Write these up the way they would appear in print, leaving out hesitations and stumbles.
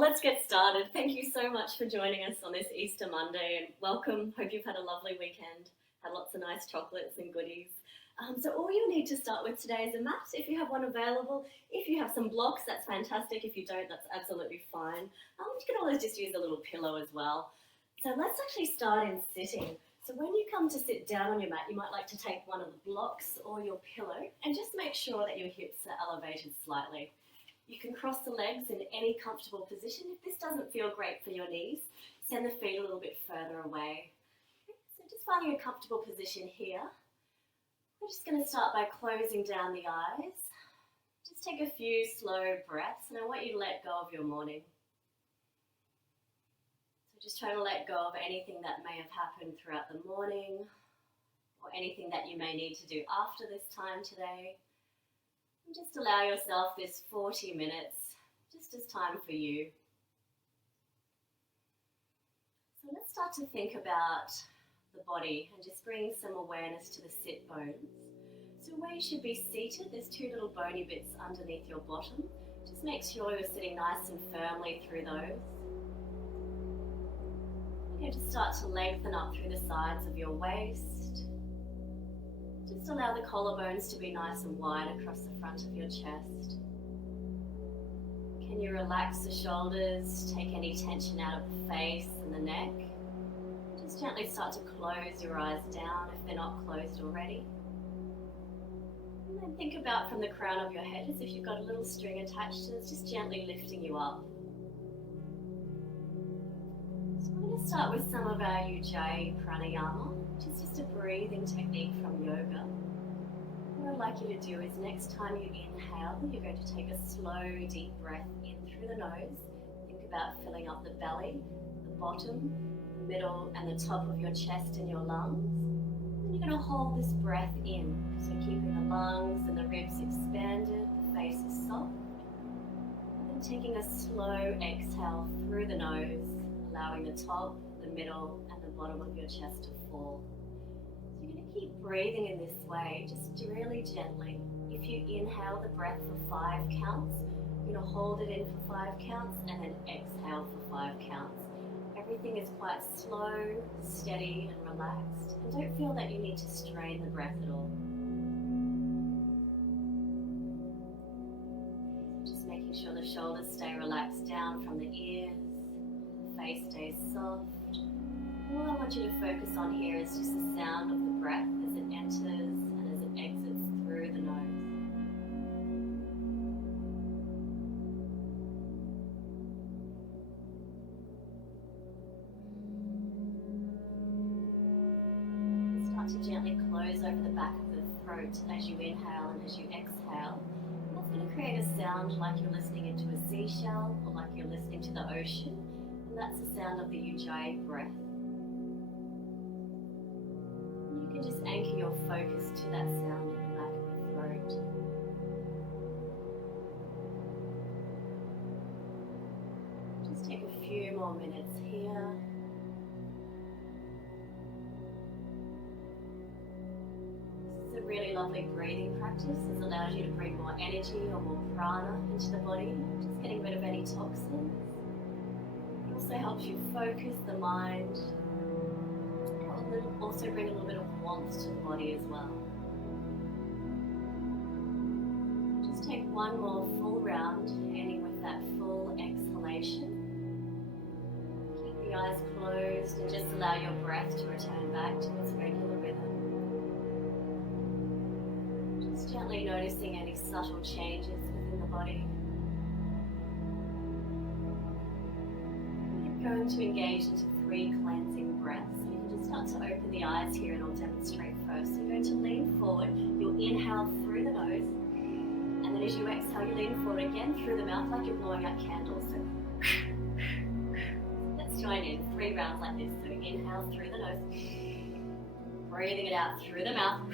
let's get started. Thank you so much for joining us on this Easter Monday and welcome. Hope you've had a lovely weekend, had lots of nice chocolates and goodies. So all you'll need to start with today is a mat, if you have one available. If you have some blocks, that's fantastic. If you don't, that's absolutely fine. You can always just use a little pillow as well. So let's actually start in sitting. So when you come to sit down on your mat, you might like to take one of the blocks or your pillow and just make sure that your hips are elevated slightly. You can cross the legs in any comfortable position. If this doesn't feel great for your knees, send the feet a little bit further away. So just finding a comfortable position here. We're just going to start by closing down the eyes. Just take a few slow breaths, and I want you to let go of your morning. So just try to let go of anything that may have happened throughout the morning, or anything that you may need to do after this time today. And just allow yourself this 40 minutes, just as time for you. So let's start to think about the body and just bring some awareness to the sit bones. So where you should be seated, there's two little bony bits underneath your bottom. Just make sure you're sitting nice and firmly through those. You're going to start to lengthen up through the sides of your waist. Just allow the collarbones to be nice and wide across the front of your chest. Can you relax the shoulders, take any tension out of the face and the neck? Just gently start to close your eyes down if they're not closed already. And then think about from the crown of your head as if you've got a little string attached to it, just gently lifting you up. So we're going to start with some of our Ujjayi Pranayama, which is just a breathing technique from yoga. What I'd like you to do is next time you inhale, you're going to take a slow, deep breath in through the nose. Think about filling up the belly, the bottom, the middle and the top of your chest and your lungs. And you're going to hold this breath in, so keeping the lungs and the ribs expanded, the face is soft. And then taking a slow exhale through the nose, allowing the top, the middle and the bottom of your chest to fall. So you're going to keep breathing in this way, just really gently. If you inhale the breath for 5 counts, you're going to hold it in for 5 counts and then exhale for 5 counts. Everything is quite slow, steady and relaxed, and don't feel that you need to strain the breath at all. Just making sure the shoulders stay relaxed down from the ears, the face stays soft. All I want you to focus on here is just the sound of the breath as it enters and as it exits through the nose. To gently close over the back of the throat as you inhale and as you exhale. And that's going to create a sound like you're listening into a seashell or like you're listening to the ocean. And that's the sound of the Ujjayi breath. And you can just anchor your focus to that sound in the back of the throat. Just take a few more minutes here. Really lovely breathing practice. This allows you to bring more energy or more prana into the body, just getting rid of any toxins. It also helps you focus the mind. It will also bring a little bit of warmth to the body as well. Just take one more full round, ending with that full exhalation. Keep the eyes closed and just allow your breath to return back to its regular rhythm. Gently noticing any subtle changes within the body. We're going to engage into 3 cleansing breaths. So you can just start to open the eyes here and I'll demonstrate first. So you're going to lean forward. You'll inhale through the nose. And then as you exhale, you lean forward again through the mouth like you're blowing out candles. So let's join in 3 rounds like this. So inhale through the nose. Breathing it out through the mouth.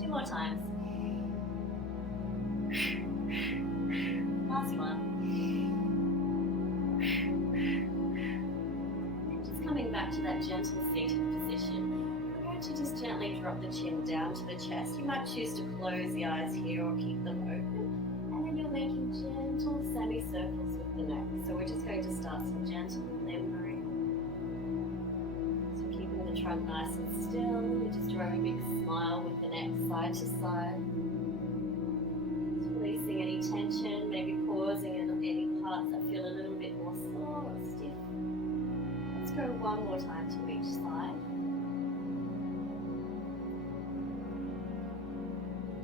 2 more times. Last one. And just coming back to that gentle seated position. We're going to just gently drop the chin down to the chest. You might choose to close the eyes here or keep them open. And then you're making gentle semicircles with the neck. So we're just going to start some gentle limbering. So keeping the trunk nice and still. You're just drawing a big smile with the neck side to side. Just releasing any tension, maybe pausing in any parts that feel a little bit more sore or stiff. Let's go one more time to each side.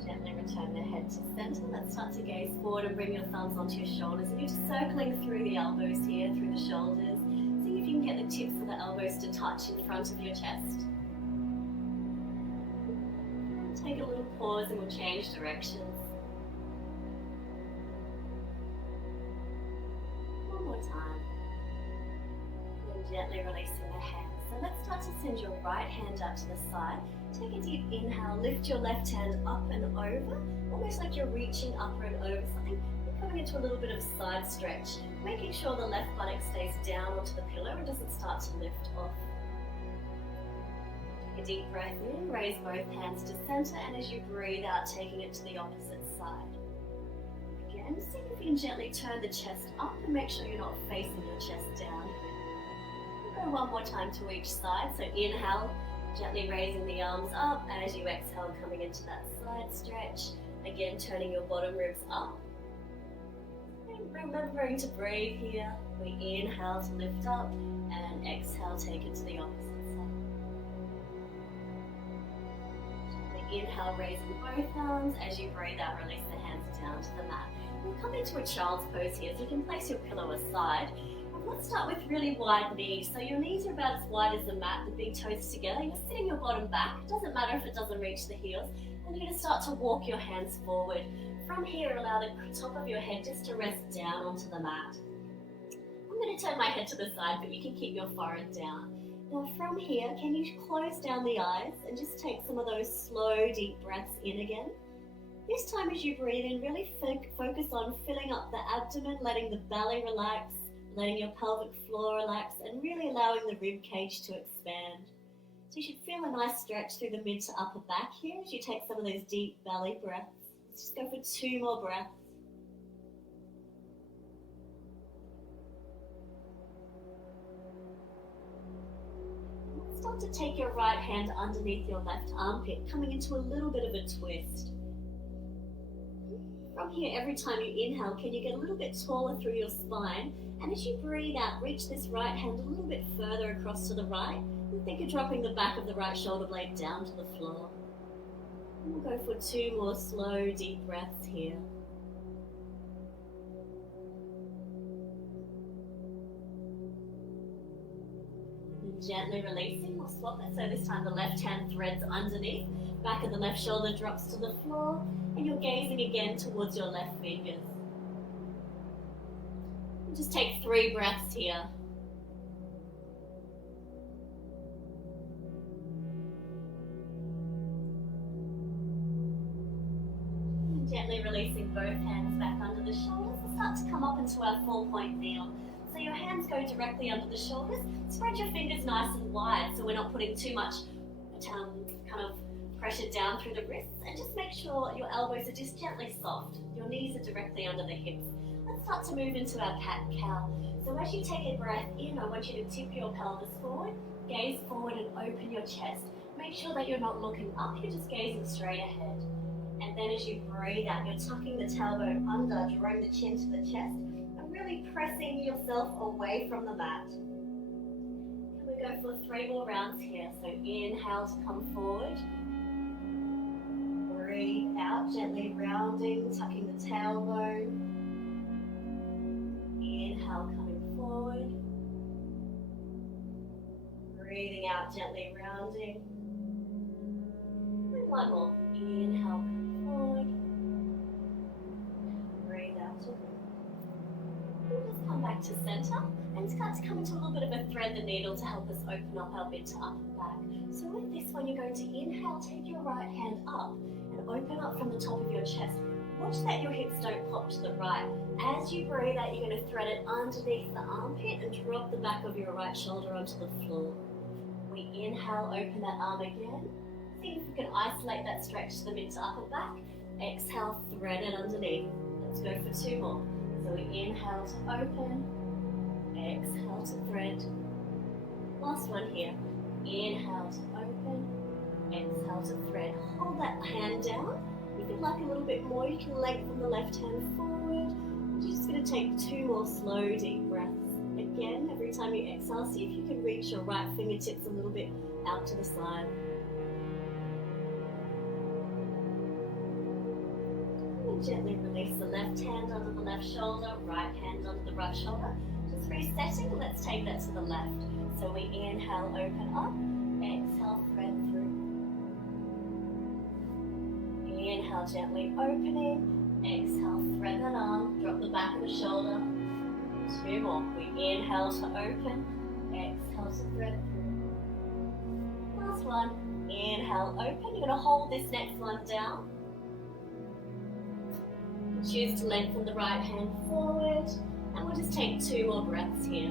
Gently return the head to center. Let's start to gaze forward and bring your thumbs onto your shoulders. And you're just circling through the elbows here, through the shoulders. See if you can get the tips of the elbows to touch in front of your chest. Take a little pause and we'll change directions. One more time. And gently releasing the hands. So let's start to send your right hand out to the side. Take a deep inhale, lift your left hand up and over, almost like you're reaching upper and over something. You're coming into a little bit of side stretch, making sure the left buttock stays down onto the pillow and doesn't start to lift off. Take a deep breath in, raise both hands to center, and as you breathe out, taking it to the opposite side. Again, see if you can gently turn the chest up and make sure you're not facing your chest down. We'll go one more time to each side, so inhale, gently raising the arms up, and as you exhale, coming into that side stretch. Again, turning your bottom ribs up. And remembering to breathe here. We inhale to lift up, and exhale, take it to the opposite side. Gently inhale, raising both arms. As you breathe out, release the hands down to the mat. We'll come into a child's pose here, so you can place your pillow aside. Let's start with really wide knees. So your knees are about as wide as the mat, the big toes together. You're sitting your bottom back. It doesn't matter if it doesn't reach the heels. And you're going to start to walk your hands forward. From here, allow the top of your head just to rest down onto the mat. I'm going to turn my head to the side, but you can keep your forehead down. Now from here, can you close down the eyes and just take some of those slow, deep breaths in again? This time as you breathe in, really focus on filling up the abdomen, letting the belly relax, letting your pelvic floor relax, and really allowing the rib cage to expand. So you should feel a nice stretch through the mid to upper back here as you take some of those deep belly breaths. Let's just go for 2 more breaths. Start to take your right hand underneath your left armpit, coming into a little bit of a twist. From here, every time you inhale, can you get a little bit taller through your spine? And as you breathe out, reach this right hand a little bit further across to the right. And think of dropping the back of the right shoulder blade down to the floor. And we'll go for 2 more slow, deep breaths here. And gently releasing, we'll swap it. So this time the left hand threads underneath, back of the left shoulder drops to the floor, and you're gazing again towards your left fingers. Just take 3 breaths here. And gently releasing both hands back under the shoulders. We'll start to come up into our 4-point kneel. So your hands go directly under the shoulders. Spread your fingers nice and wide so we're not putting too much kind of pressure down through the wrists. And just make sure your elbows are just gently soft. Your knees are directly under the hips. Let's start to move into our cat-cow. So as you take a breath in, I want you to tip your pelvis forward, gaze forward and open your chest. Make sure that you're not looking up, you're just gazing straight ahead. And then as you breathe out, you're tucking the tailbone under, drawing the chin to the chest, and really pressing yourself away from the mat. And we go for 3 more rounds here. So inhale to come forward. Breathe out, gently rounding, tucking the tailbone. Inhale, coming forward. Breathing out, gently rounding. And 1 more. Inhale, come forward. Breathe out. We'll just come back to center and start to come into a little bit of a thread the needle to help us open up our mid to upper back. So with this one, you're going to inhale, take your right hand up and open up from the top of your chest. Watch that your hips don't pop to the right. As you breathe out, you're going to thread it underneath the armpit and drop the back of your right shoulder onto the floor. We inhale, open that arm again. See if we can isolate that stretch to the mid to upper back. Exhale, thread it underneath. Let's go for 2 more. So So we inhale to open, exhale to thread. Last one here. Inhale to open, exhale to thread. Hold that hand down. If you'd like a little bit more, you can lengthen the left hand forward. You're just going to take 2 more slow, deep breaths. Again, every time you exhale, see if you can reach your right fingertips a little bit out to the side. And gently release the left hand under the left shoulder, right hand under the right shoulder. Just resetting, let's take that to the left. So we inhale, open up, exhale, thread through. Inhale, gently opening, exhale, thread that arm, drop the back of the shoulder. 2 more. We inhale to open, exhale to thread through. Last one. Inhale, open. You're going to hold this next one down. Choose to lengthen the right hand forward, and we'll just take 2 more breaths here.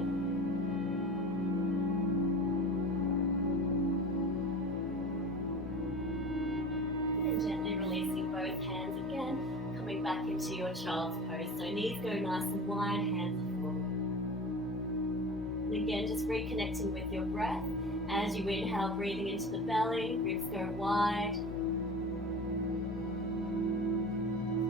And gently releasing both hands again, coming back into your child's pose. So knees go nice and wide, hands are forward. And again, just reconnecting with your breath. As you inhale, breathing into the belly, ribs go wide.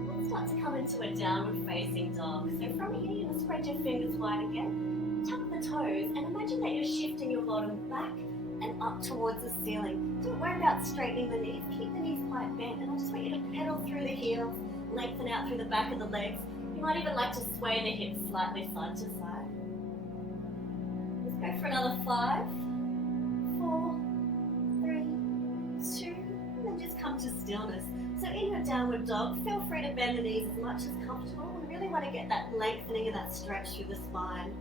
Let's start to come into a downward facing dog. So from here, you're going to spread your fingers wide again. Tuck the toes and imagine that you're shifting your bottom back and up towards the ceiling. Don't worry about straightening the knees. Keep the knees quite bent, and I just want you to pedal through the heels, lengthen out through the back of the legs. You might even like to sway the hips slightly side to side. Let's go for another 5, 4, 3, 2, and then just come to stillness. So in your downward dog, feel free to bend the knees as much as comfortable. We really want to get that lengthening and that stretch through the spine.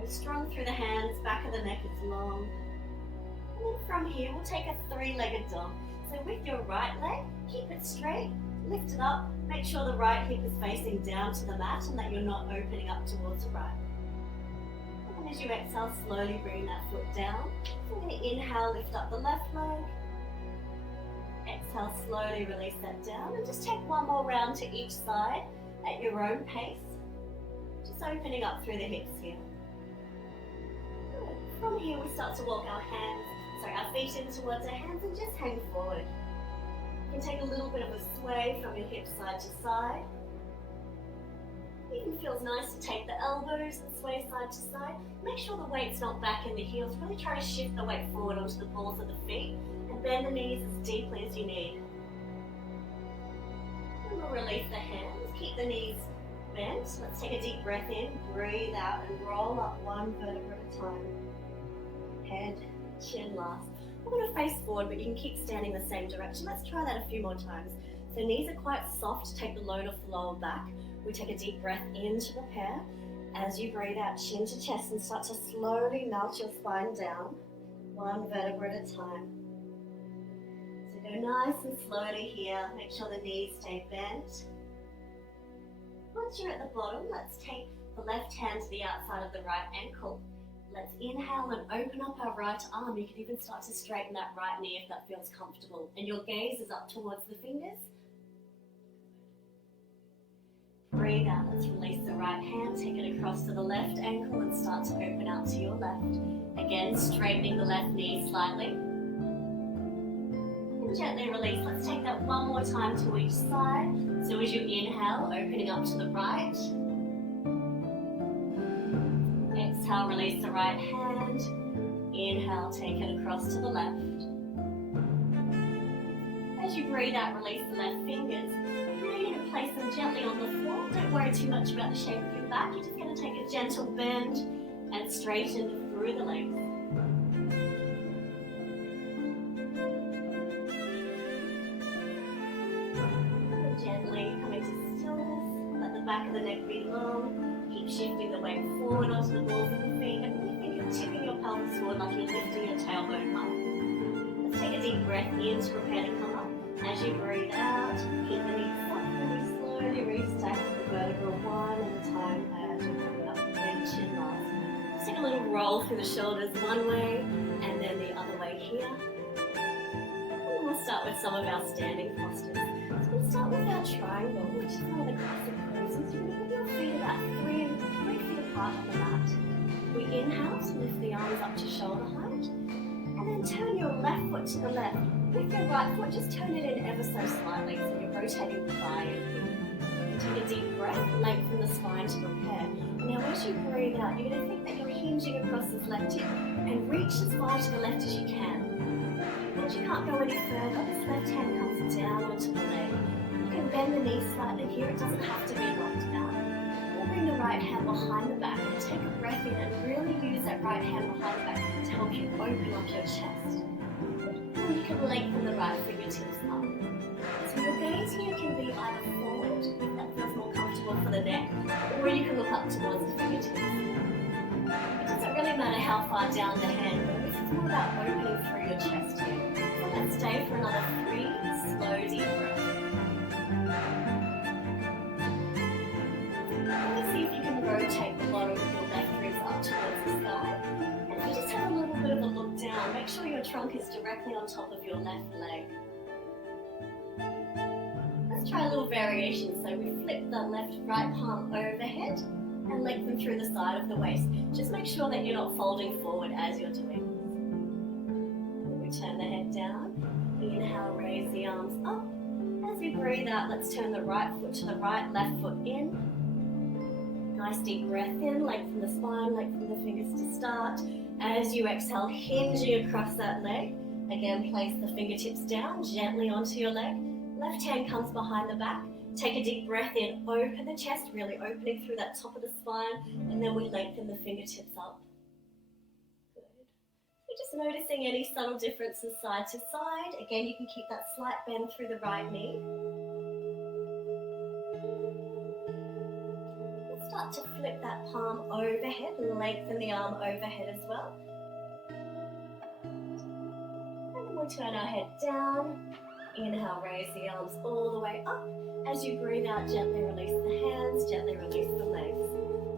So strong through the hands, back of the neck is long. And then from here, we'll take a 3-legged dog. So with your right leg, keep it straight, lift it up, make sure the right hip is facing down to the mat and that you're not opening up towards the right. And as you exhale, slowly bring that foot down. So we're going to inhale, lift up the left leg. Exhale, slowly release that down, and just take 1 more round to each side at your own pace. Just opening up through the hips here. Good. From here, we start to walk our feet in towards our hands and just hang forward. You can take a little bit of a sway from your hips side to side. It even feels nice to take the elbows and sway side to side. Make sure the weight's not back in the heels. Really try to shift the weight forward onto the balls of the feet and bend the knees as deeply as you need. And we'll release the hands. Keep the knees bent. Let's take a deep breath in, breathe out, and roll up 1 vertebra at a time. Head, chin last. We're going to face forward, but you can keep standing the same direction. Let's try that a few more times. So knees are quite soft. Take the load off the lower back. We take a deep breath in to prepare. As you breathe out, chin to chest, and start to slowly melt your spine down, 1 vertebra at a time. So go nice and slowly here. Make sure the knees stay bent. Once you're at the bottom, let's take the left hand to the outside of the right ankle. Let's inhale and open up our right arm. You can even start to straighten that right knee if that feels comfortable. And your gaze is up towards the fingers. Breathe out. Let's release the right hand. Take it across to the left ankle and start to open out to your left. Again, straightening the left knee slightly. And gently release. Let's take that 1 more time to each side. So as you inhale, opening up to the right. Exhale, release the right hand. Inhale, take it across to the left. As you breathe out, release the left fingers. Now you're going to place them gently on the floor. Don't worry too much about the shape of your back. You're just going to take a gentle bend and straighten through the legs. And gently coming to stillness. Let the back of the neck be long. Keep shifting the weight forward onto the balls of the feet, and really think you're tipping your pelvis forward like you're lifting your tailbone up. Let's take a deep breath in to prepare to come up. As you breathe out, keep the knees soft, and we slowly restack the vertebra 1 at a time as you're coming up again, chin last. Just take a little roll through the shoulders one way, and then the other way here. And we'll start with some of our standing postures. So we'll start with our triangle, which is one of the classic poses So you're going to put your feet about 3 feet apart on the mat. We inhale to lift the arms up to shoulder height, and then turn your left foot to the left. With your right foot, just turn it in ever so slightly, so you're rotating the thigh and hip. Take a deep breath, lengthen the spine to prepare. Now as you breathe out, you're going to think that you're hinging across this left hip and reach as far to the left as you can. Once you can't go any further, this left hand comes down onto the leg. You can bend the knee slightly here, it doesn't have to be locked out. We'll bring the right hand behind the back and take a breath in and really use that right hand behind the back to help you open up your chest. Or you can lengthen the right fingertips up. So your gaze here can be either forward, if that feels more comfortable for the neck, or you can look up towards the fingertips. It doesn't really matter how far down the hand goes, it's more about opening through your chest here. So let's stay for another 3 slow deep breaths. Let's see if you can rotate the bottom of your left ribs up towards the sky. And if you just have a little bit of a look down, make sure your trunk is directly on top of your left leg. Let's try a little variation. So we flip the right palm overhead and lengthen through the side of the waist. Just make sure that you're not folding forward as you're doing this. We turn the head down. Inhale, raise the arms up. As we breathe out, let's turn the right foot to the right, left foot in. Nice deep breath in, lengthen the spine, lengthen the fingers to start. As you exhale, hinging across that leg. Again, place the fingertips down, gently onto your leg. Left hand comes behind the back. Take a deep breath in, open the chest, really opening through that top of the spine, and then we lengthen the fingertips up. Good. So just noticing any subtle differences side to side. Again, you can keep that slight bend through the right knee. We'll start to flip that palm overhead and lengthen the arm overhead as well. And then we'll turn our head down. Inhale, raise the arms all the way up. As you breathe out, gently release the hands, gently release the legs.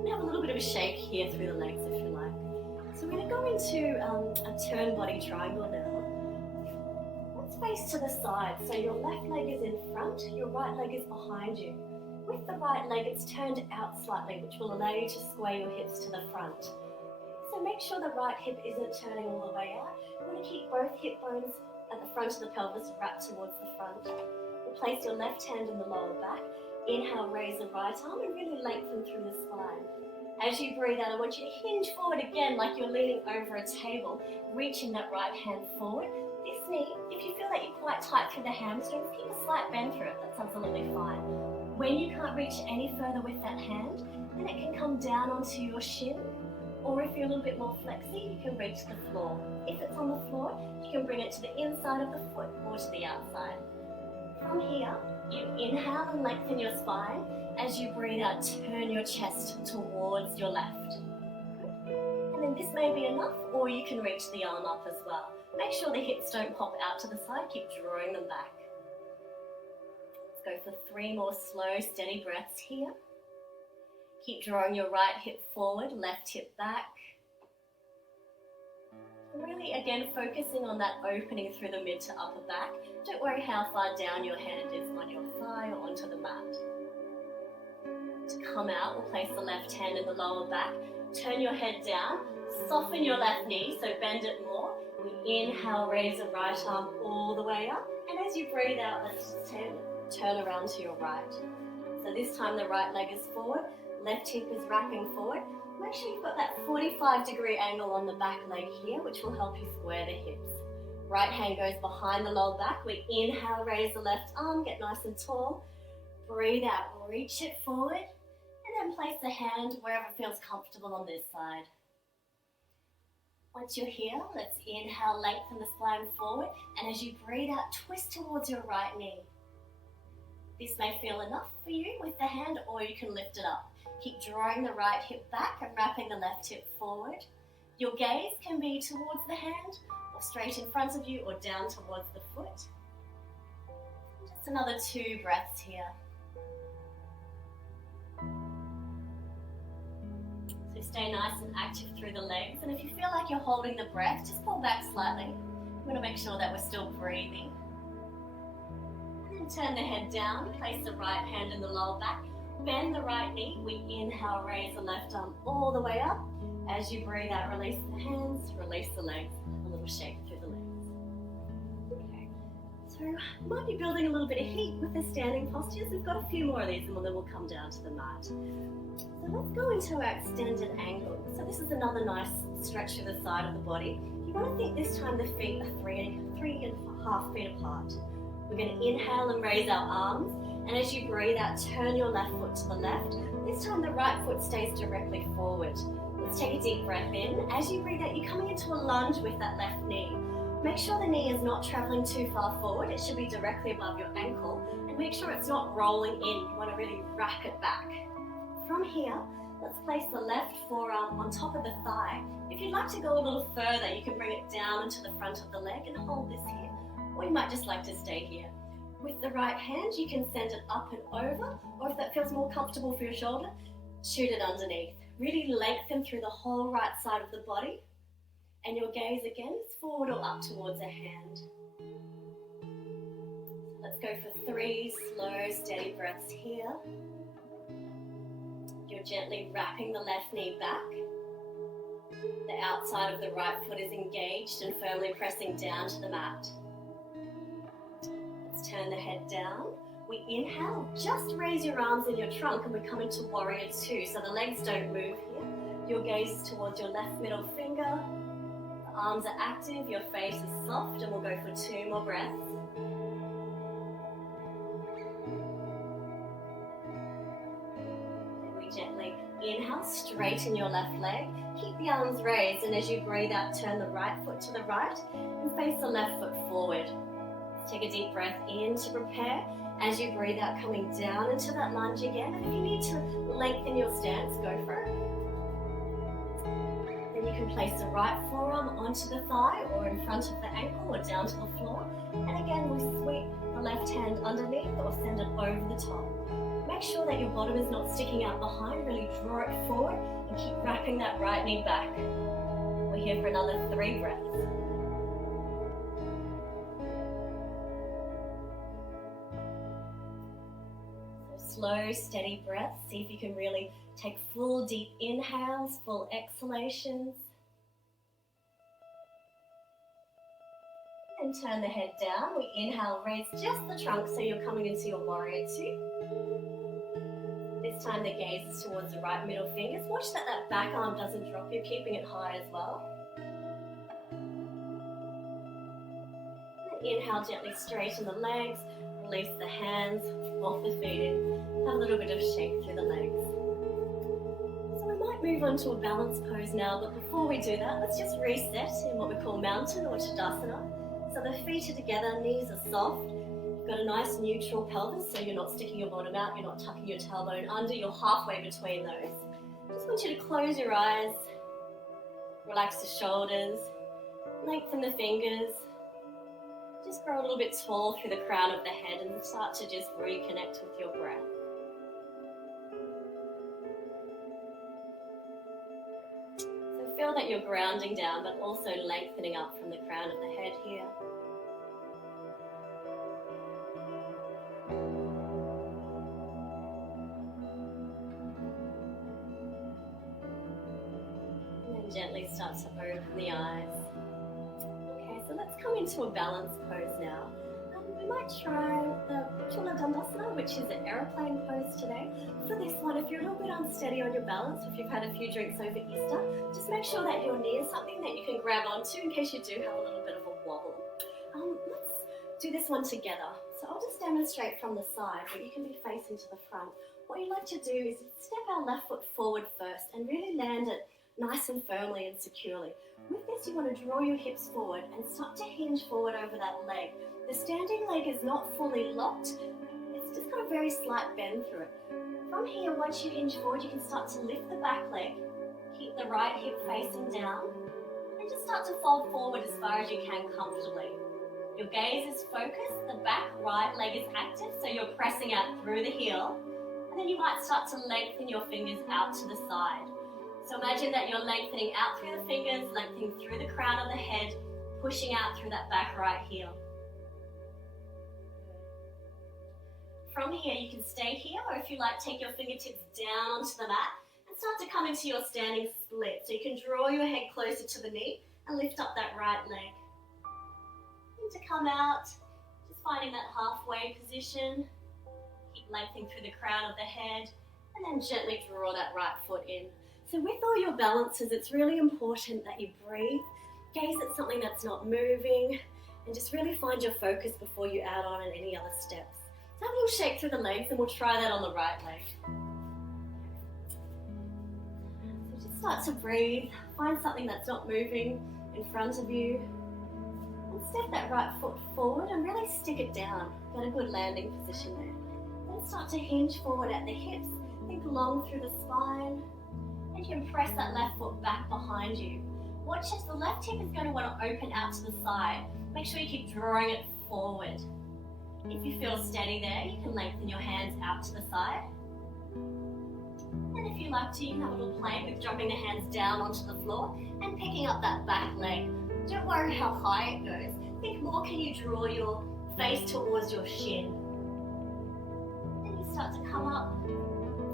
And have a little bit of a shake here through the legs if you like. So we're going to go into a turn body triangle now. Let's face to the side. So your left leg is in front, your right leg is behind you. With the right leg, it's turned out slightly, which will allow you to sway your hips to the front. So make sure the right hip isn't turning all the way out. You want to keep both hip bones at the front of the pelvis wrapped towards the front. Place your left hand in the lower back. Inhale, raise the right arm and really lengthen through the spine. As you breathe out, I want you to hinge forward again like you're leaning over a table, reaching that right hand forward. This knee, if you feel that you're quite tight through the hamstrings, keep a slight bend through it, that's absolutely fine. When you can't reach any further with that hand, then it can come down onto your shin, or if you're a little bit more flexy, you can reach the floor. If it's on the floor, you can bring it to the inside of the foot or to the outside. From here, you inhale and lengthen your spine. As you breathe out, turn your chest towards your left. And then this may be enough, or you can reach the arm up as well. Make sure the hips don't pop out to the side, keep drawing them back. Let's go for 3 more slow, steady breaths here. Keep drawing your right hip forward, left hip back. Really, again, focusing on that opening through the mid to upper back. Don't worry how far down your hand is on your thigh or onto the mat. To come out, we'll place the left hand in the lower back. Turn your head down, soften your left knee, so bend it more. We inhale, raise the right arm all the way up. And as you breathe out, let's just turn around to your right. So this time the right leg is forward, left hip is wrapping forward. Make sure you've got that 45-degree angle on the back leg here, which will help you square the hips. Right hand goes behind the lower back. We inhale, raise the left arm, get nice and tall. Breathe out, reach it forward, and then place the hand wherever feels comfortable on this side. Once you're here, let's inhale, lengthen the spine forward, and as you breathe out, twist towards your right knee. This may feel enough for you with the hand, or you can lift it up. Keep drawing the right hip back and wrapping the left hip forward. Your gaze can be towards the hand, or straight in front of you, or down towards the foot. Just another 2 breaths here. So stay nice and active through the legs, and if you feel like you're holding the breath, just pull back slightly. We want to make sure that we're still breathing. And then turn the head down, place the right hand in the lower back. bend the right knee. We inhale, raise the left arm all the way up. As you breathe out, release the hands, release the legs. A little shake through the legs. Okay. So you might be building a little bit of heat with the standing postures. We've got a few more of these and then we'll come down to the mat. So let's go into our extended angle. So this is another nice stretch to the side of the body. You want to think this time the feet are 3.5 feet apart. We're going to inhale and raise our arms. And as you breathe out, turn your left foot to the left. This time the right foot stays directly forward. Let's take a deep breath in. As you breathe out, you're coming into a lunge with that left knee. Make sure the knee is not traveling too far forward. It should be directly above your ankle. And make sure it's not rolling in. You want to really wrap it back. From here, let's place the left forearm on top of the thigh. If you'd like to go a little further, you can bring it down into the front of the leg and hold this here. Or you might just like to stay here. With the right hand, you can send it up and over, or if that feels more comfortable for your shoulder, shoot it underneath. Really lengthen through the whole right side of the body. And your gaze again is forward or up towards a hand. Let's go for 3 slow, steady breaths here. You're gently wrapping the left knee back. The outside of the right foot is engaged and firmly pressing down to the mat. Let's turn the head down. We inhale, just raise your arms and your trunk and we come into warrior 2. So the legs don't move here. Your gaze is towards your left middle finger. The arms are active, your face is soft, and we'll go for 2 more breaths. Then we gently inhale, straighten your left leg. Keep the arms raised, and as you breathe out, turn the right foot to the right and face the left foot forward. Let's take a deep breath in to prepare. As you breathe out, coming down into that lunge again. And if you need to lengthen your stance, go for it. Then you can place the right forearm onto the thigh or in front of the ankle or down to the floor. And again, we sweep the left hand underneath or send it over the top. Make sure that your bottom is not sticking out behind. Really draw it forward and keep wrapping that right knee back. We're here for another 3 breaths. Slow, steady breaths. See if you can really take full deep inhales, full exhalations. And turn the head down. We inhale, raise just the trunk so you're coming into your warrior 2. This time the gaze is towards the right middle fingers. Watch that back arm doesn't drop. You're keeping it high as well. And inhale, gently straighten the legs. Release the hands, walk the feet in, have a little bit of shake through the legs. So we might move on to a balance pose now, but before we do that, let's just reset in what we call mountain or Tadasana. So the feet are together, knees are soft. You've got a nice neutral pelvis, so you're not sticking your bottom out, you're not tucking your tailbone under, you're halfway between those. Just want you to close your eyes, relax the shoulders, lengthen the fingers. Just grow a little bit tall through the crown of the head and start to just reconnect with your breath. So feel that you're grounding down but also lengthening up from the crown of the head here. And then gently start to open the eyes. So let's come into a balance pose now. We might try the Chula Dandasana, which is an aeroplane pose today. For this one, if you're a little bit unsteady on your balance, if you've had a few drinks over Easter, just make sure that you're near something that you can grab onto in case you do have a little bit of a wobble. Let's do this one together. So I'll just demonstrate from the side, but you can be facing to the front. What you'd like to do is step our left foot forward first and really land it nice and firmly and securely. With this, you want to draw your hips forward and start to hinge forward over that leg. The standing leg is not fully locked. It's just got a very slight bend through it. From here, once you hinge forward, you can start to lift the back leg, keep the right hip facing down, and just start to fold forward as far as you can comfortably. Your gaze is focused, the back right leg is active, so you're pressing out through the heel, and then you might start to lengthen your fingers out to the side. So imagine that you're lengthening out through the fingers, lengthening through the crown of the head, pushing out through that back right heel. From here, you can stay here, or if you like, take your fingertips down onto the mat and start to come into your standing split. So you can draw your head closer to the knee and lift up that right leg. And to come out, just finding that halfway position. Keep lengthening through the crown of the head, and then gently draw that right foot in. So with all your balances, it's really important that you breathe, gaze at something that's not moving, and just really find your focus before you add on any other steps. So have a little shake through the legs, and we'll try that on the right leg. So just start to breathe, find something that's not moving in front of you, and step that right foot forward and really stick it down. Get a good landing position there. Then start to hinge forward at the hips, think long through the spine, and you can press that left foot back behind you. Watch as the left hip is going to want to open out to the side. Make sure you keep drawing it forward. If you feel steady there, you can lengthen your hands out to the side. And if you like to, you can have a little play with dropping the hands down onto the floor and picking up that back leg. Don't worry how high it goes. Think more, can you draw your face towards your shin? Then you start to come up,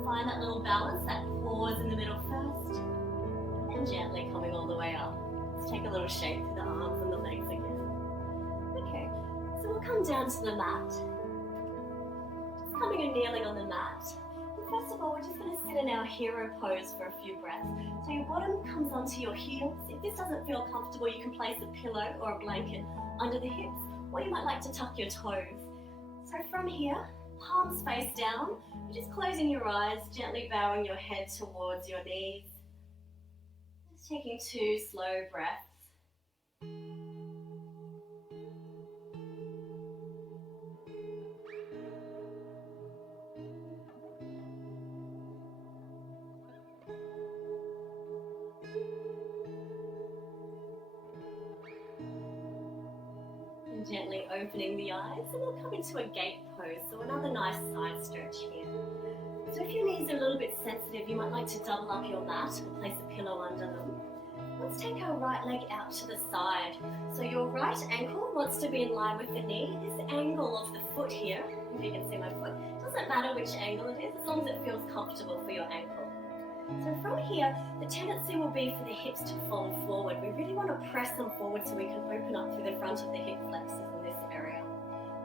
find that little balance, that pause in the middle first, and gently coming all the way up. Let's take a little shake through the arms and the legs again. Okay, so we'll come down to the mat. Just coming and kneeling on the mat. And first of all, we're just going to sit in our hero pose for a few breaths. So your bottom comes onto your heels. If this doesn't feel comfortable, you can place a pillow or a blanket under the hips, or you might like to tuck your toes. So from here, palms face down, you're just closing your eyes, gently bowing your head towards your knees. Just taking 2 slow breaths. And gently opening the eyes, and we'll come into a gate pose, so another nice side stretch here. So if your knees are a little bit sensitive, you might like to double up your mat or place a pillow under them. Let's take our right leg out to the side. So your right ankle wants to be in line with the knee. This angle of the foot here, if you can see my foot, doesn't matter which angle it is, as long as it feels comfortable for your ankle. So from here, the tendency will be for the hips to fold forward. We really want to press them forward so we can open up through the front of the hip flexors in this area.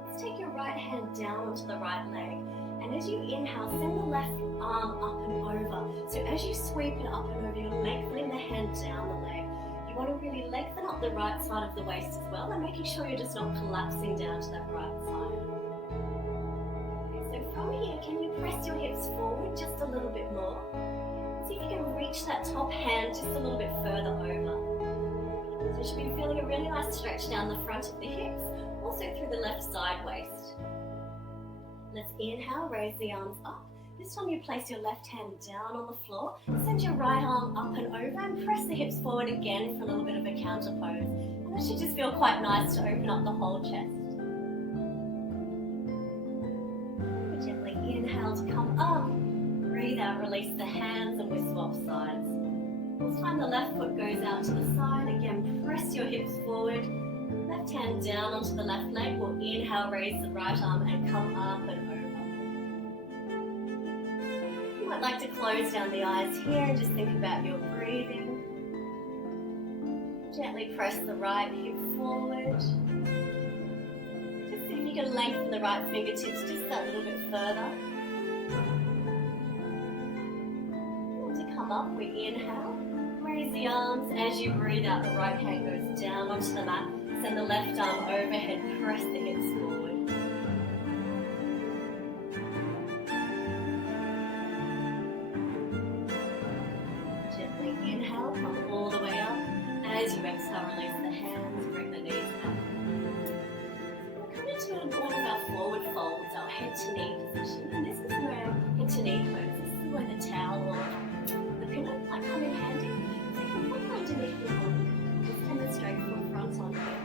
Let's take your right hand down onto the right leg. And as you inhale, send the left arm up and over. So as you sweep it up and over, you're lengthening the hand down the leg. You want to really lengthen up the right side of the waist as well, and making sure you're just not collapsing down to that right side. Okay, so from here, can you press your hips forward just a little bit more? See if you can reach that top hand just a little bit further over. So you should be feeling a really nice stretch down the front of the hips, also through the left side waist. Let's inhale, raise the arms up. This time you place your left hand down on the floor, send your right arm up and over, and press the hips forward again for a little bit of a counter pose. And that should just feel quite nice to open up the whole chest. Gently inhale to come up. Breathe out, release the hands, and we swap sides. This time the left foot goes out to the side. Again, press your hips forward. Left hand down onto the left leg. We'll inhale, raise the right arm, and come up and over. You might like to close down the eyes here and just think about your breathing. Gently press the right hip forward. Just see if you can lengthen the right fingertips just that little bit further. Come up, we inhale, raise the arms. As you breathe out, the right hand goes down onto the mat. Send the left arm overhead, press the hips forward. Gently inhale, come all the way up. As you exhale, release the hands, bring the knees up. We'll come into one of our forward folds, our head to knee position. And this is where head to knee pose. This is where the towel or the pillow might come in handy. So you can put it underneath your body. Just demonstrate from front on here.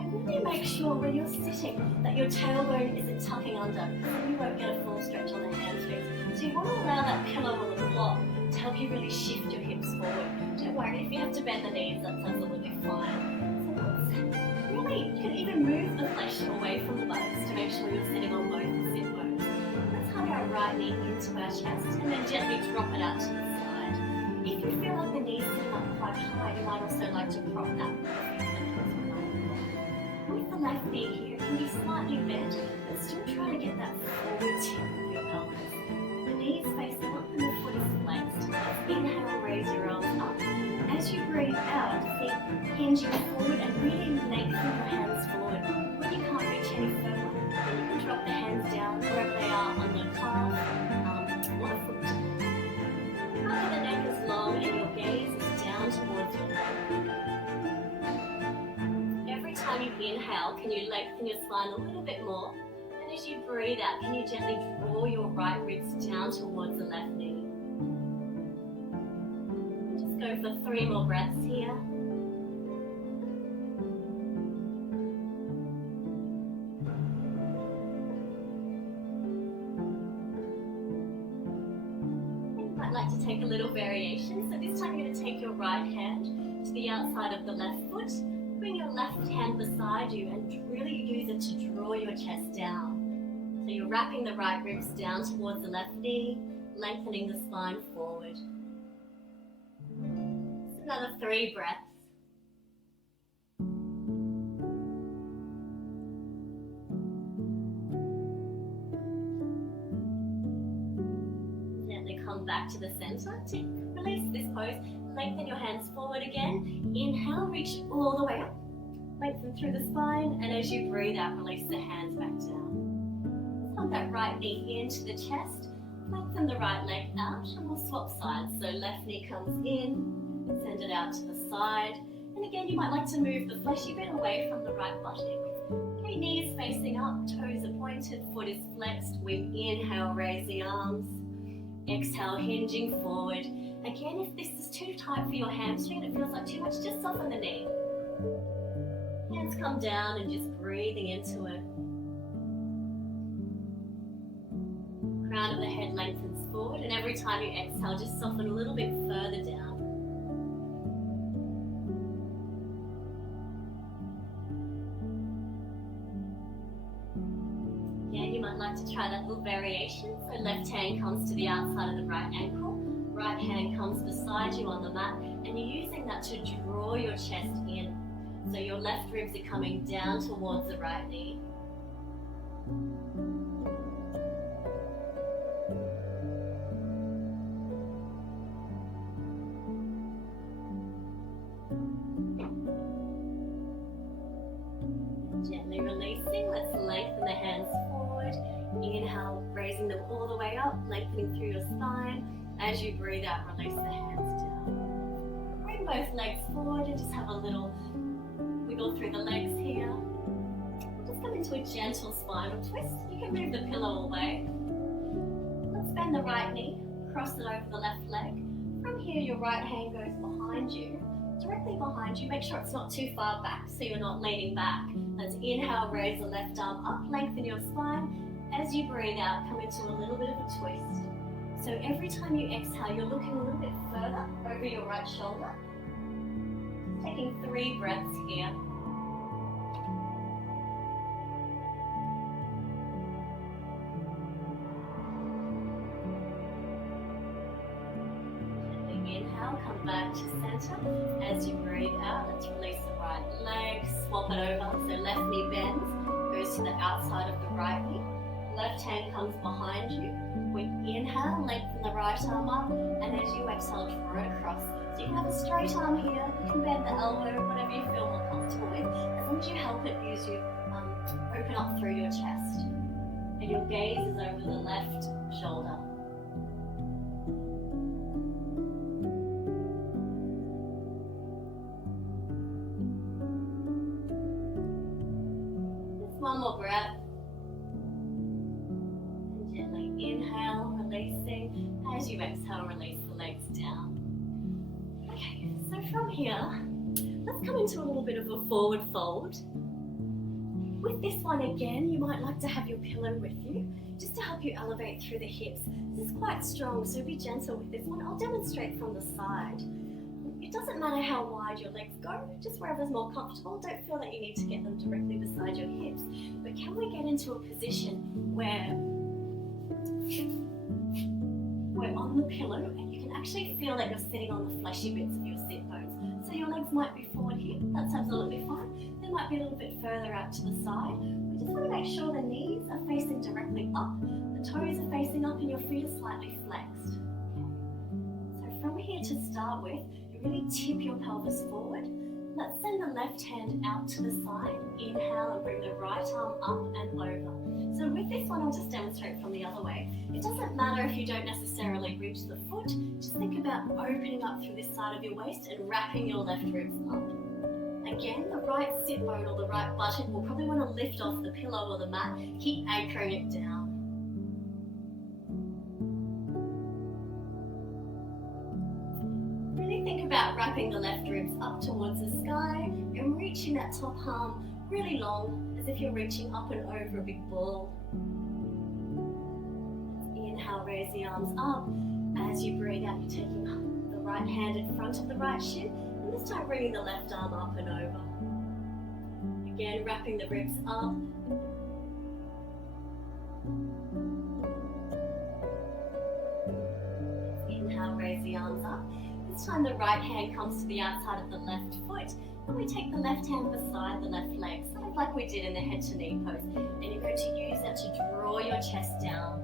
And really make sure when you're sitting that your tailbone isn't tucking under, because then you won't get a full stretch on the hamstrings. So you want to allow that pillow or the block to help you really shift your hips forward. Don't worry, if you have to bend the knees, that's absolutely fine. So let's really, you can even can move the flesh away from the buttocks to make sure you're sitting on both sit bones. Let's hug our right knee into our chest and then gently drop it out to the side. If you feel like the knee's sitting up quite high, you might also like to prop that with the left knee here. It can be slightly bent, but still try to get that forward tip of your pelvis. The knee is facing up and the foot is flexed. Inhale, raise your arms up. As you breathe out, think hinging forward and really lengthen your hands forward. When you can't reach any further, you can drop the hands down wherever they are on the calf or the foot. After the neck is long and your gaze is down towards your back. Every time you inhale, can you lengthen your spine a little bit more? And as you breathe out, can you gently draw your right ribs down towards the left knee? Go for 3 more breaths here. You might like to take a little variation. So this time you're going to take your right hand to the outside of the left foot. Bring your left hand beside you and really use it to draw your chest down. So you're wrapping the right ribs down towards the left knee, lengthening the spine forward. Another 3 breaths. Gently come back to the center to release this pose. Lengthen your hands forward again. Inhale, reach all the way up. Lengthen through the spine, and as you breathe out, release the hands back down. Plug that right knee into the chest. Lengthen the right leg out, and we'll swap sides. So left knee comes in. Send it out to the side. And again, you might like to move the fleshy bit away from the right buttock. Okay, knee is facing up, toes are pointed, foot is flexed. We inhale, raise the arms. Exhale, hinging forward. Again, if this is too tight for your hamstring, it feels like too much, just soften the knee. Hands come down and just breathing into it. Crown of the head lengthens forward, and every time you exhale, just soften a little bit further down. Like to try that little variation. So left hand comes to the outside of the right ankle, right hand comes beside you on the mat, and you're using that to draw your chest in. So your left ribs are coming down towards the right knee. Gently releasing, let's lengthen the hands forward. Inhale, raising them all the way up, lengthening through your spine. As you breathe out, release the hands down. Bring both legs forward and just have a little wiggle through the legs here. We'll just come into a gentle spinal twist. You can move the pillow away. Let's bend the right knee, cross it over the left leg. From here, your right hand goes behind you, directly behind you. Make sure it's not too far back so you're not leaning back. Let's inhale, raise the left arm up, lengthen your spine. As you breathe out, come into a little bit of a twist. So every time you exhale, you're looking a little bit further over your right shoulder. Taking 3 breaths here. Gently inhale, come back to center. As you breathe out, let's release the right leg, swap it over. So left knee bends, goes to the outside of the right knee. Left hand comes behind you. We inhale, lengthen the right arm up, and as you exhale, draw it across. So you can have a straight arm here, you can bend the elbow, whatever you feel more comfortable with. As long as you help it use you open up through your chest. And your gaze is over the left shoulder. Just one more breath. Inhale, releasing. As you exhale, release the legs down. Okay, so from here, let's come into a little bit of a forward fold. With this one again, you might like to have your pillow with you, just to help you elevate through the hips. This is quite strong, so be gentle with this one. I'll demonstrate from the side. It doesn't matter how wide your legs go, just wherever's more comfortable. Don't feel that you need to get them directly beside your hips. But can we get into a position where we're on the pillow and you can actually feel that you're sitting on the fleshy bits of your sit bones. So your legs might be forward here, that's absolutely fine. They might be a little bit further out to the side. We just want to make sure the knees are facing directly up, the toes are facing up and your feet are slightly flexed. So from here to start with, you really tip your pelvis forward. Let's send the left hand out to the side. Inhale and bring the right arm up and over. So with this one, I'll just demonstrate from the other way. It doesn't matter if you don't necessarily reach the foot. Just think about opening up through this side of your waist and wrapping your left ribs up. Again, the right sit bone or the right buttock will probably want to lift off the pillow or the mat. Keep anchoring it down. Really think about wrapping the left ribs up towards the sky and reaching that top arm really long, as if you're reaching up and over a big ball. Inhale, raise the arms up. As you breathe out, you're taking the right hand in front of the right shin, and this time bringing the left arm up and over. Again, wrapping the ribs up. Inhale, raise the arms up. This time the right hand comes to the outside of the left foot, and we take the left hand beside the left leg, sort of like we did in the head to knee pose. And you're going to use that to draw your chest down.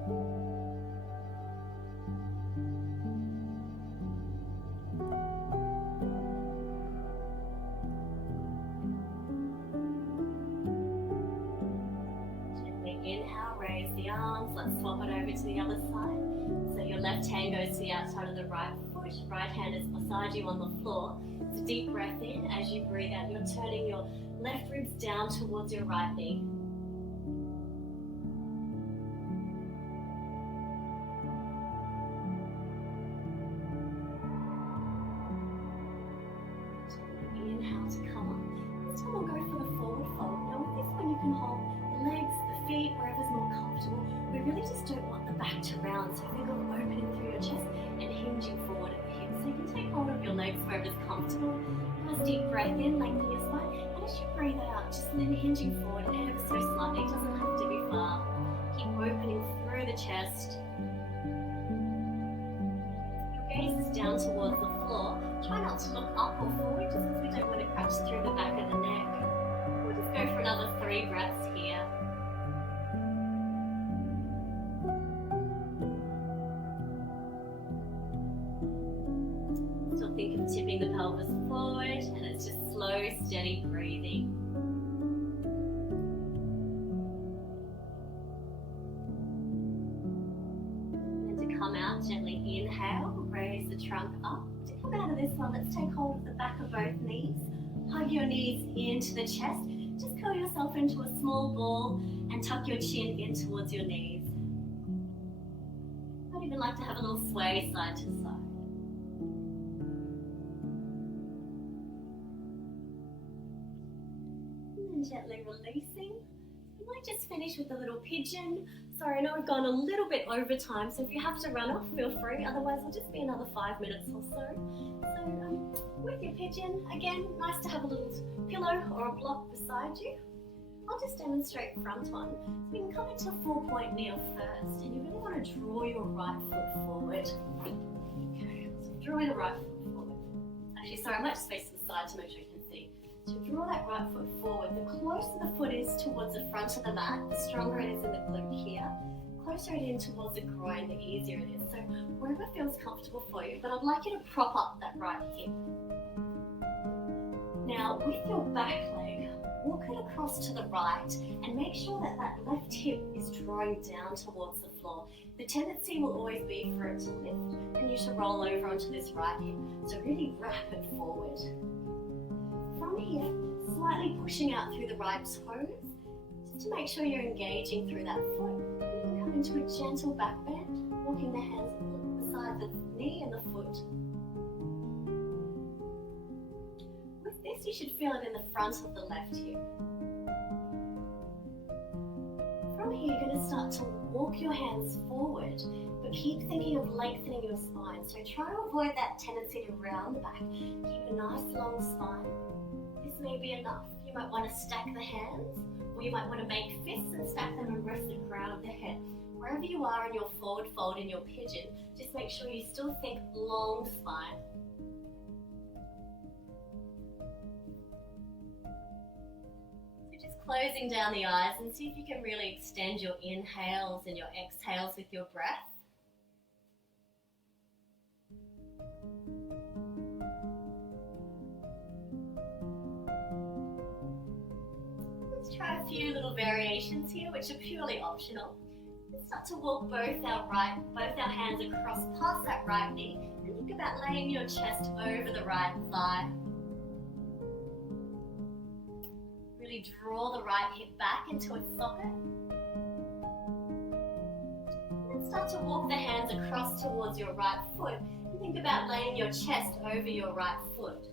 Gently inhale, raise the arms. Let's swap it over to the other side. So your left hand goes to the outside of the right foot, right hand is beside you on the floor. It's a deep breath in. As you breathe out, you're turning your left ribs down towards your right knee. Inhale to come up. This time we'll go for the forward fold. Now with this one you can hold the legs, the feet, wherever's more comfortable. We really just don't want the back to round, so think of opening through your chest and hinging forward at the hips. So you can take hold of your legs wherever's comfortable. Nice deep breath in, lengthen your spine, and as you breathe out, just hinging forward ever so slightly. It doesn't have to be far. Keep opening through the chest. Your gaze is down towards the floor. Try not to look up or forward, just because we don't want to crunch through the back of the neck. We'll just go for another 3 breaths here. Still think of tipping the pelvis forward, and it's just slow, steady breathing. And to come out, gently inhale, raise the trunk up. To come out of this one, let's take hold of the back of both knees. Hug your knees into the chest. Just curl yourself into a small ball and tuck your chin in towards your knees. I'd even like to have a little sway side to side. And gently releasing. We might just finish with a little pigeon. Sorry, I know we've gone a little bit over time, so if you have to run off, feel free. Otherwise, it'll just be another 5 minutes or so. So with your pigeon, again, nice to have a little pillow or a block beside you. I'll just demonstrate front one. So you can come into 4-point kneel first, and you really want to draw your right foot forward. Okay, so draw the right foot forward. Actually, sorry, I might just face to the side to make sure you can see. So draw that right foot forward. The closer the foot is towards the front of the mat, the stronger it is in the glute here. Closer it in towards the groin, the easier it is. So wherever feels comfortable for you, but I'd like you to prop up that right hip. Now with your back leg, walk it across to the right and make sure that that left hip is drawing down towards the floor. The tendency will always be for it to lift and you to roll over onto this right hip. So really wrap it forward. From here, slightly pushing out through the right toes, just to make sure you're engaging through that foot. You can come into a gentle back bend, walking the hands beside the knee and the foot. With this, you should feel it in the front of the left hip. From here, you're going to start to walk your hands forward, but But keep thinking of lengthening your spine. So try to avoid that tendency to round the back. Keep a nice long spine. This may be enough. You might want to stack the hands, or you might want to make fists and stack them and rest the crown of the head. Wherever you are in your forward fold in your pigeon, just make sure you still think long spine. So just closing down the eyes and see if you can really extend your inhales and your exhales with your breath. Let's try a few little variations here, which are purely optional. Let's start to walk both our hands across past that right knee, and think about laying your chest over the right thigh. Really draw the right hip back into its socket. And start to walk the hands across towards your right foot, and think about laying your chest over your right foot.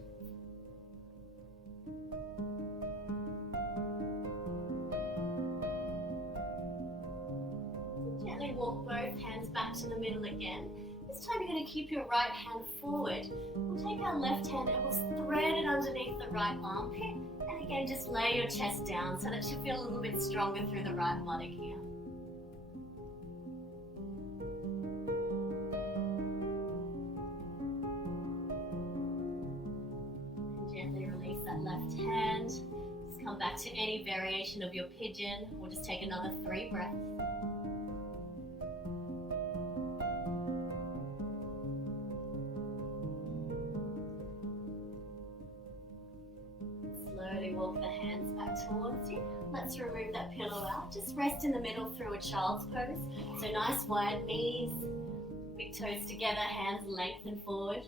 Walk both hands back to the middle again. This time you're going to keep your right hand forward. We'll take our left hand and we'll thread it underneath the right armpit. And again, just lay your chest down so that you feel a little bit stronger through the right buttock here. And gently release that left hand. Just come back to any variation of your pigeon. We'll just take another 3 breaths. Slowly walk the hands back towards you. Let's remove that pillow out. Just rest in the middle through a child's pose. So nice wide knees, big toes together, hands lengthen forward.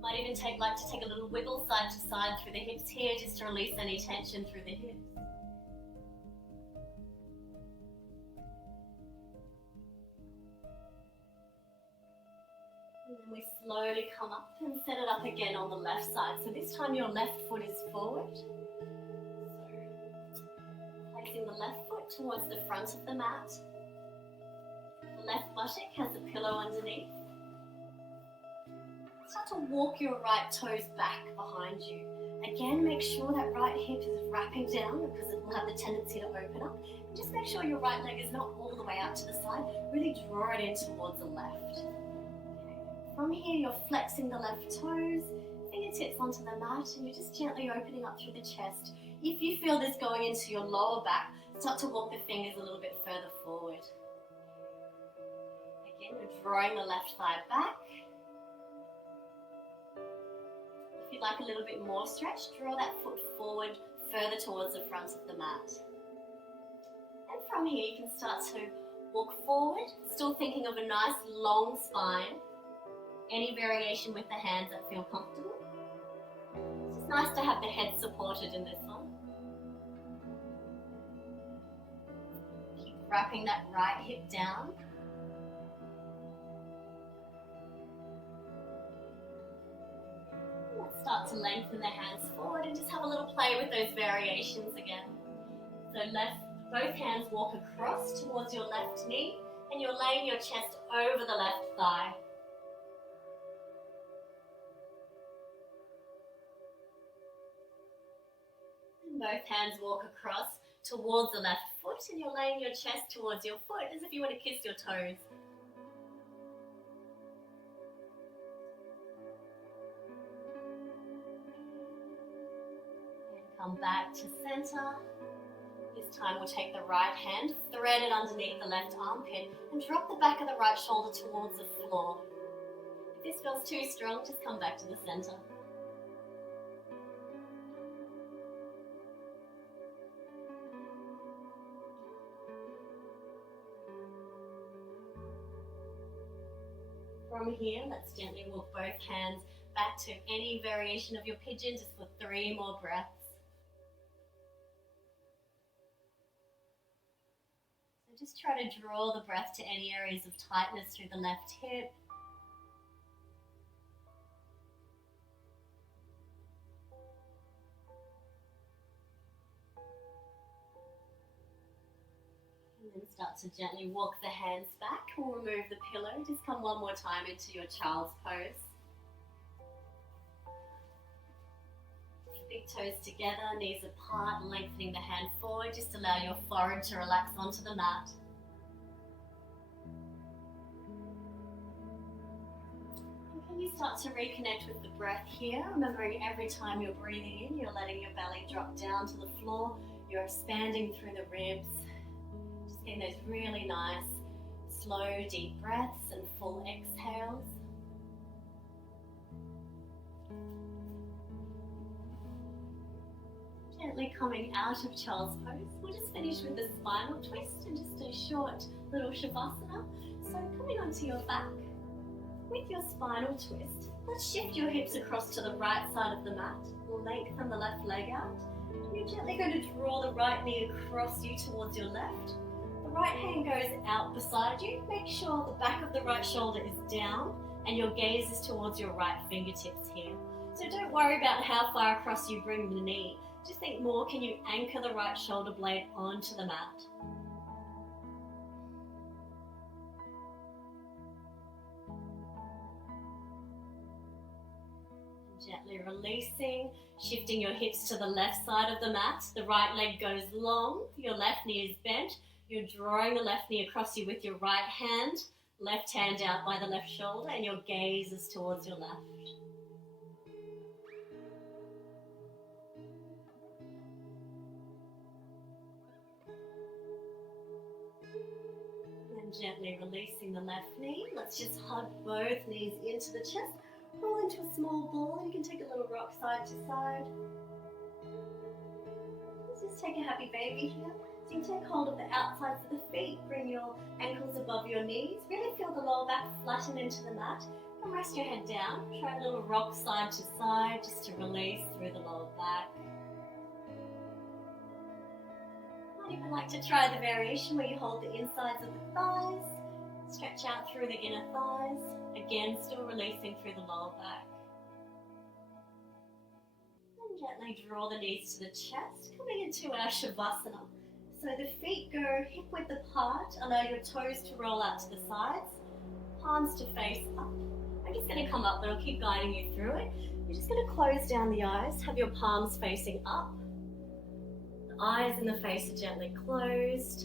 Might even like to take a little wiggle side to side through the hips here, just to release any tension through the hips. And then we slowly come up and set it up again on the left side. So this time your left foot is forward. So placing the left foot towards the front of the mat. The left buttock has a pillow underneath. Start to walk your right toes back behind you. Again, make sure that right hip is wrapping down because it will have the tendency to open up. And just make sure your right leg is not all the way out to the side. Really draw it in towards the left. From here, you're flexing the left toes, fingertips onto the mat, and you're just gently opening up through the chest. If you feel this going into your lower back, start to walk the fingers a little bit further forward. Again, we're drawing the left thigh back. If you'd like a little bit more stretch, draw that foot forward further towards the front of the mat. And from here, you can start to walk forward, still thinking of a nice long spine. Any variation with the hands that feel comfortable. It's just nice to have the head supported in this one. Keep wrapping that right hip down. Let's start to lengthen the hands forward and just have a little play with those variations again. So both hands walk across towards your left knee, and you're laying your chest over the left thigh. Both hands walk across towards the left foot, and you're laying your chest towards your foot as if you want to kiss your toes. And come back to center. This time we'll take the right hand, thread it underneath the left armpit, and drop the back of the right shoulder towards the floor. If this feels too strong, just come back to the center. From here, let's gently walk both hands back to any variation of your pigeon, just for 3 more breaths. So just try to draw the breath to any areas of tightness through the left hip. And then Start to gently walk the hands back. We'll remove the pillow. Just come one more time into your child's pose. Big toes together, knees apart, lengthening the hand forward. Just allow your forehead to relax onto the mat. And can you start to reconnect with the breath here? Remembering every time you're breathing in, you're letting your belly drop down to the floor. You're expanding through the ribs. Just getting those really nice, slow, deep breaths and full exhales. Gently coming out of child's pose. We'll just finish with the spinal twist and just a short little shavasana. So coming onto your back with your spinal twist, let's shift your hips across to the right side of the mat. Lengthen the left leg out. You're gently going to draw the right knee across you towards your left. The right hand goes out beside you. Make sure the back of the right shoulder is down and your gaze is towards your right fingertips here. So don't worry about how far across you bring the knee. Just think more, can you anchor the right shoulder blade onto the mat? Gently releasing, shifting your hips to the left side of the mat. The right leg goes long, your left knee is bent. You're drawing the left knee across you with your right hand, left hand out by the left shoulder, and your gaze is towards your left. Gently releasing the left knee. Let's just hug both knees into the chest. Roll into a small ball. You can take a little rock side to side. Let's just take a happy baby here. So you can take hold of the outsides of the feet. Bring your ankles above your knees. Really feel the lower back flatten into the mat. And rest your head down. Try a little rock side to side just to release through the lower back. I'd even like to try the variation where you hold the insides of the thighs, stretch out through the inner thighs, again still releasing through the lower back. And gently draw the knees to the chest, coming into our Shavasana. So the feet go hip width apart, allow your toes to roll out to the sides, palms to face up. I'm just going to come up, but I'll keep guiding you through it. You're just going to close down the eyes, have your palms facing up. Eyes and the face are gently closed.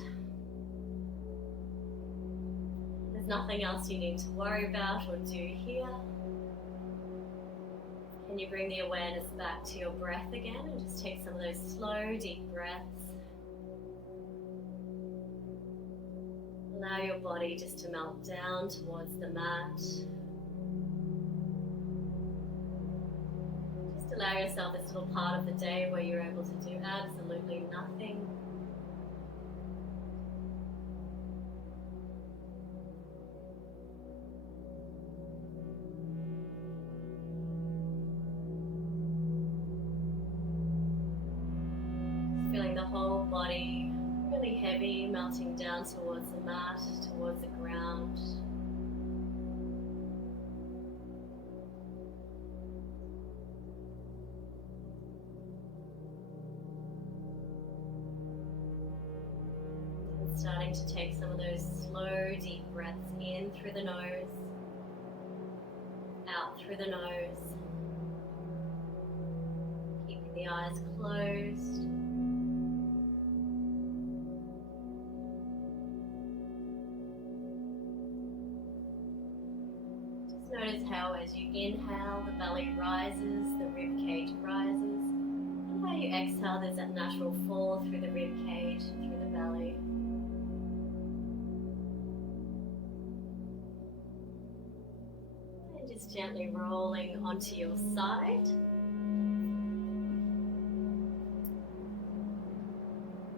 There's nothing else you need to worry about or do here. Can you bring the awareness back to your breath again and just take some of those slow, deep breaths. Allow your body just to melt down towards the mat. Allow yourself this little part of the day where you're able to do absolutely nothing. Just feeling the whole body really heavy, melting down towards the mat, towards the ground. Starting to take some of those slow, deep breaths in through the nose, out through the nose, keeping the eyes closed. Just notice how as you inhale, the belly rises, the rib cage rises, and how you exhale, there's that natural fall through the rib cage and through the belly. Just gently rolling onto your side.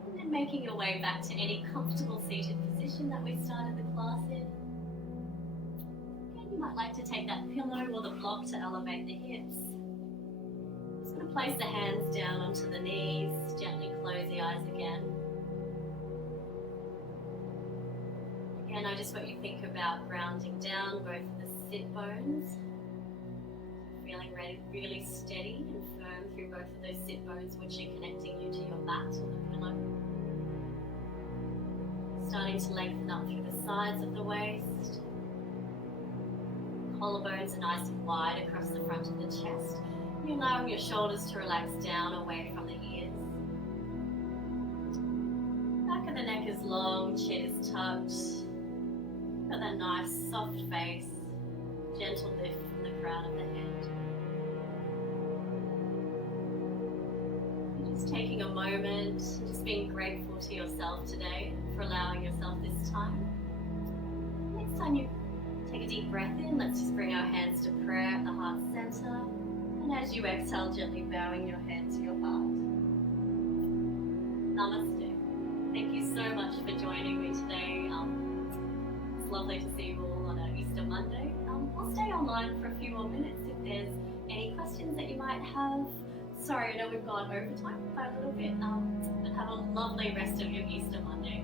And then making your way back to any comfortable seated position that we started the class in. Again, you might like to take that pillow or the block to elevate the hips. Just going to place the hands down onto the knees, gently close the eyes again. Again, I just want you to think about grounding down both the sit bones, feeling really steady and firm through both of those sit bones, which are connecting you to your mat or the pillow. Starting to lengthen up through the sides of the waist. Collarbones are nice and wide across the front of the chest. You're allowing your shoulders to relax down away from the ears. Back of the neck is long, chin is tucked. Got that nice soft face, gentle lift from the crown of the head. You're just taking a moment, just being grateful to yourself today for allowing yourself this time. Next time you take a deep breath in, let's just bring our hands to prayer at the heart center. And as you exhale, gently bowing your head to your heart. Namaste. Thank you so much for joining me today. It's lovely to see you all on an Easter Monday. I'll stay online for a few more minutes if there's any questions that you might have. Sorry, I know we've gone over time by a little bit, but have a lovely rest of your Easter Monday.